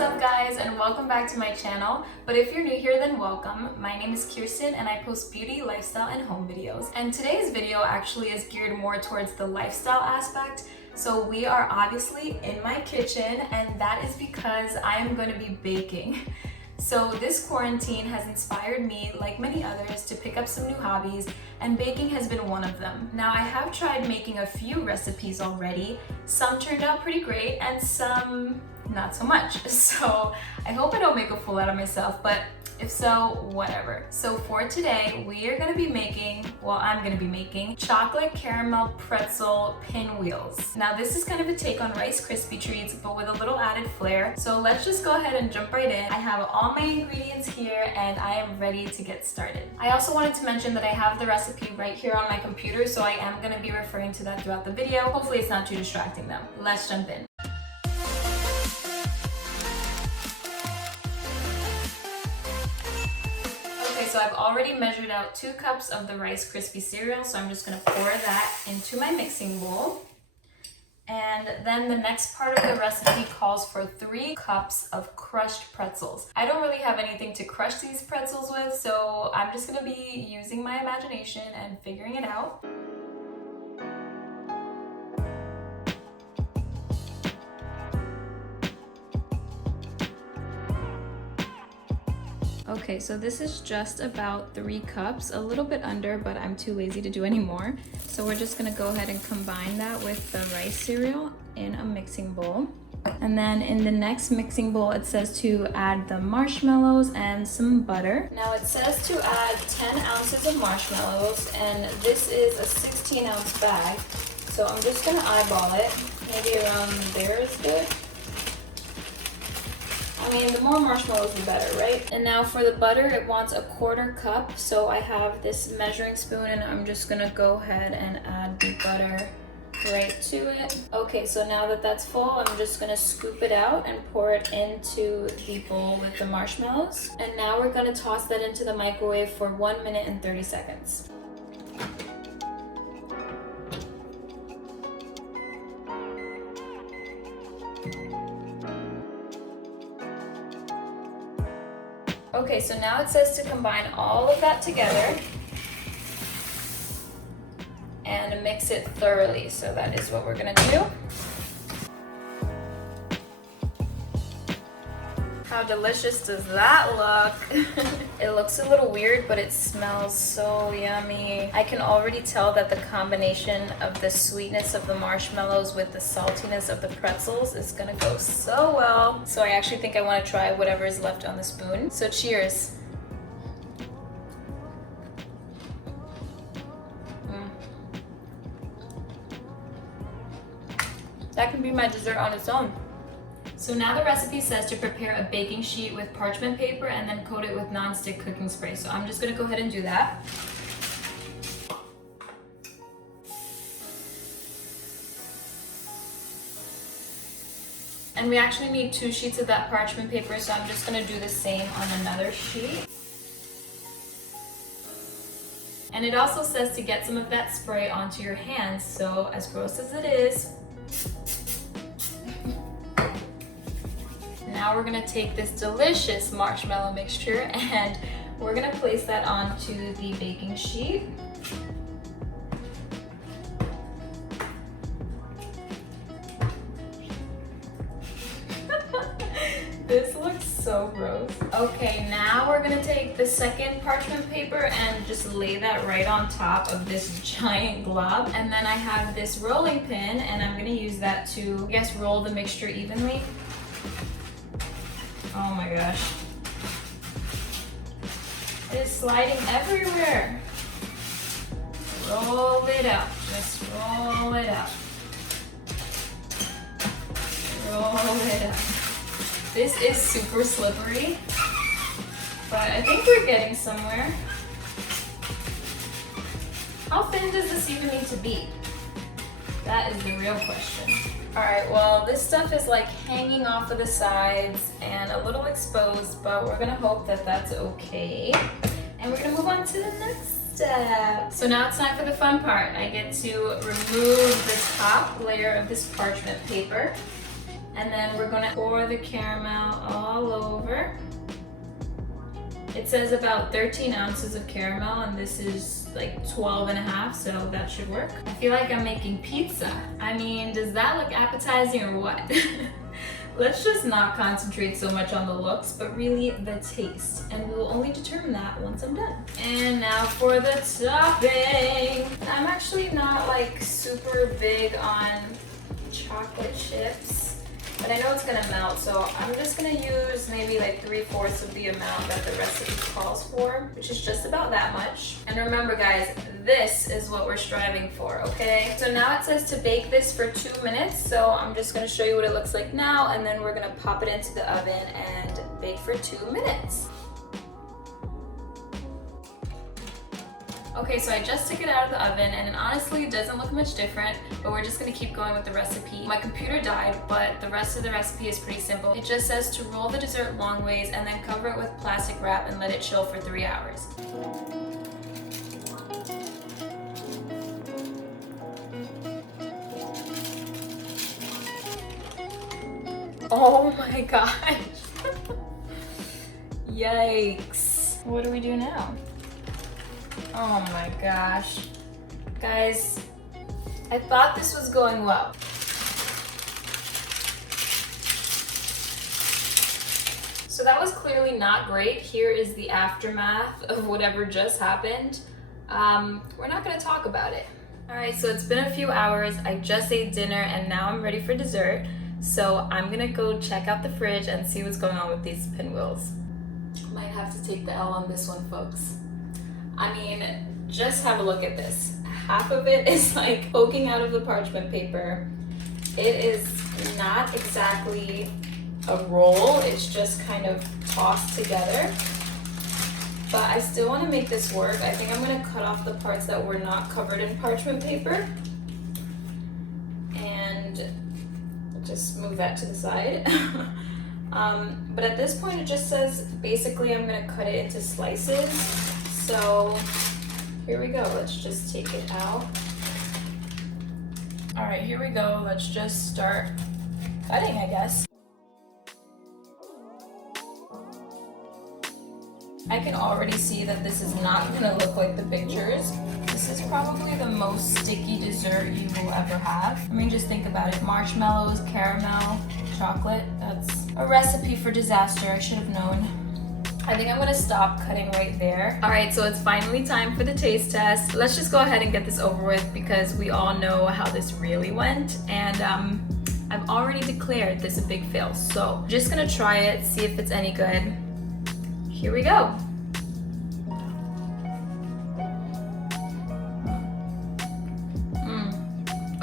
up guys, and welcome back to my channel. But if you're new here, then welcome. My name is Kirsten and I post beauty, lifestyle, and home videos. And today's video actually is geared more towards the lifestyle aspect. So we are obviously in my kitchen, and that is because I am going to be baking. So this quarantine has inspired me, like many others, to pick up some new hobbies, and baking has been one of them. Now I have tried making a few recipes already. Some turned out pretty great and some not so much. So I hope I don't make a fool out of myself, but if so, whatever. So for today, we are gonna be making, well, I'm gonna be making chocolate caramel pretzel pinwheels. Now this is kind of a take on Rice Krispie treats, but with a little added flair. So let's just go ahead and jump right in. I have all my ingredients here and I am ready to get started. I also wanted to mention that I have the recipe right here on my computer, so I am gonna be referring to that throughout the video. Hopefully it's not too distracting though. Let's jump in. So I've already measured out 2 cups of the Rice Krispie cereal, so I'm just gonna pour that into my mixing bowl. And then the next part of the recipe calls for 3 cups of crushed pretzels. I don't really have anything to crush these pretzels with, so I'm just gonna be using my imagination and figuring it out. Okay, so this is just about 3 cups, a little bit under, but I'm too lazy to do any more. So we're just gonna go ahead and combine that with the rice cereal in a mixing bowl. And then in the next mixing bowl, it says to add the marshmallows and some butter. Now it says to add 10 ounces of marshmallows, and this is a 16-ounce bag. So I'm just gonna eyeball it. Maybe around there is good. I mean, the more marshmallows, the better, right? And now for the butter, it wants a 1/4 cup. So I have this measuring spoon and I'm just gonna go ahead and add the butter right to it. Okay, so now that that's full, I'm just gonna scoop it out and pour it into the bowl with the marshmallows. And now we're gonna toss that into the microwave for 1 minute and 30 seconds. Okay, so now it says to combine all of that together and mix it thoroughly. So that is what we're gonna do. How delicious does that look? It looks a little weird, but it smells so yummy. I can already tell that the combination of the sweetness of the marshmallows with the saltiness of the pretzels is gonna go so well. So I actually think I wanna try whatever is left on the spoon. So cheers. That can be my dessert on its own. So now the recipe says to prepare a baking sheet with parchment paper and then coat it with non-stick cooking spray. So I'm just gonna go ahead and do that. And we actually need 2 sheets of that parchment paper, so I'm just gonna do the same on another sheet. And it also says to get some of that spray onto your hands, so as gross as it is, now we're gonna take this delicious marshmallow mixture and we're gonna place that onto the baking sheet. This looks so gross. Okay, now we're gonna take the second parchment paper and just lay that right on top of this giant glob. And then I have this rolling pin and I'm gonna use that to, I guess, roll the mixture evenly. Oh my gosh. It is sliding everywhere. Roll it out. Just roll it out. Roll it out. This is super slippery, but I think we're getting somewhere. How thin does this even need to be? That is the real question. All right, well, this stuff is like hanging off of the sides and a little exposed, but we're gonna hope that that's okay. And we're gonna move on to the next step. So now it's time for the fun part. I get to remove the top layer of this parchment paper. And then we're gonna pour the caramel all over. It says about 13 ounces of caramel, and this is like 12 and a half, so that should work. I feel like I'm making pizza. I mean, does that look appetizing or what? Let's just not concentrate so much on the looks, but really the taste. And we'll only determine that once I'm done. And now for the topping. I'm actually not like super big on chocolate chips, but I know it's gonna melt, so I'm just gonna use maybe like 3/4 of the amount that the recipe calls for, which is just about that much. And remember guys, this is what we're striving for, okay? So now it says to bake this for 2 minutes, so I'm just gonna show you what it looks like now, and then we're gonna pop it into the oven and bake for 2 minutes. Okay, so I just took it out of the oven, and it honestly doesn't look much different, but we're just gonna keep going with the recipe. My computer died, but the rest of the recipe is pretty simple. It just says to roll the dessert long ways and then cover it with plastic wrap and let it chill for 3 hours. Oh my gosh. Yikes. What do we do now? Oh my gosh. Guys, I thought this was going well. So that was clearly not great. Here is the aftermath of whatever just happened. We're not gonna talk about it. All right, so it's been a few hours. I just ate dinner and now I'm ready for dessert. So I'm gonna go check out the fridge and see what's going on with these pinwheels. Might have to take the L on this one, folks. I mean, just have a look at this. Half of it is like poking out of the parchment paper. It is not exactly a roll, it's just kind of tossed together. But I still want to make this work. I think I'm going to cut off the parts that were not covered in parchment paper. And just move that to the side. But at this point it just says basically I'm going to cut it into slices. So here we go, let's just take it out. All right, here we go. Let's just start cutting, I guess. I can already see that this is not gonna look like the pictures. This is probably the most sticky dessert you will ever have. I mean, just think about it. Marshmallows, caramel, chocolate. That's a recipe for disaster, I should have known. I think I'm gonna stop cutting right there. All right, so it's finally time for the taste test. Let's just go ahead and get this over with because we all know how this really went. And I've already declared this a big fail. So just gonna try it, see if it's any good. Here we go.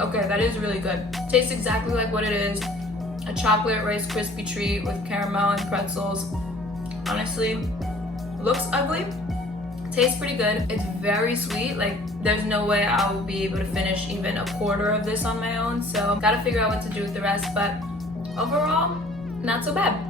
Okay, that is really good. Tastes exactly like what it is. A chocolate Rice Krispie treat with caramel and pretzels. Honestly, looks ugly, tastes pretty good. It's very sweet. Like, there's no way I will be able to finish even a quarter of this on my own. So gotta figure out what to do with the rest, but overall, not so bad.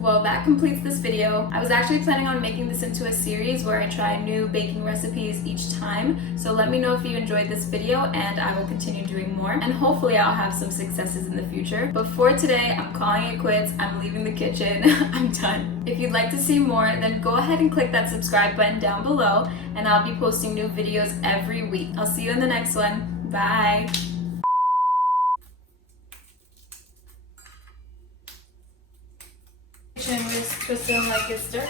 Well, that completes this video. I was actually planning on making this into a series where I try new baking recipes each time. So let me know if you enjoyed this video and I will continue doing more. And hopefully I'll have some successes in the future. But for today, I'm calling it quits. I'm leaving the kitchen. I'm done. If you'd like to see more, then go ahead and click that subscribe button down below and I'll be posting new videos every week. I'll see you in the next one. Bye. With Tristan like it's dirt.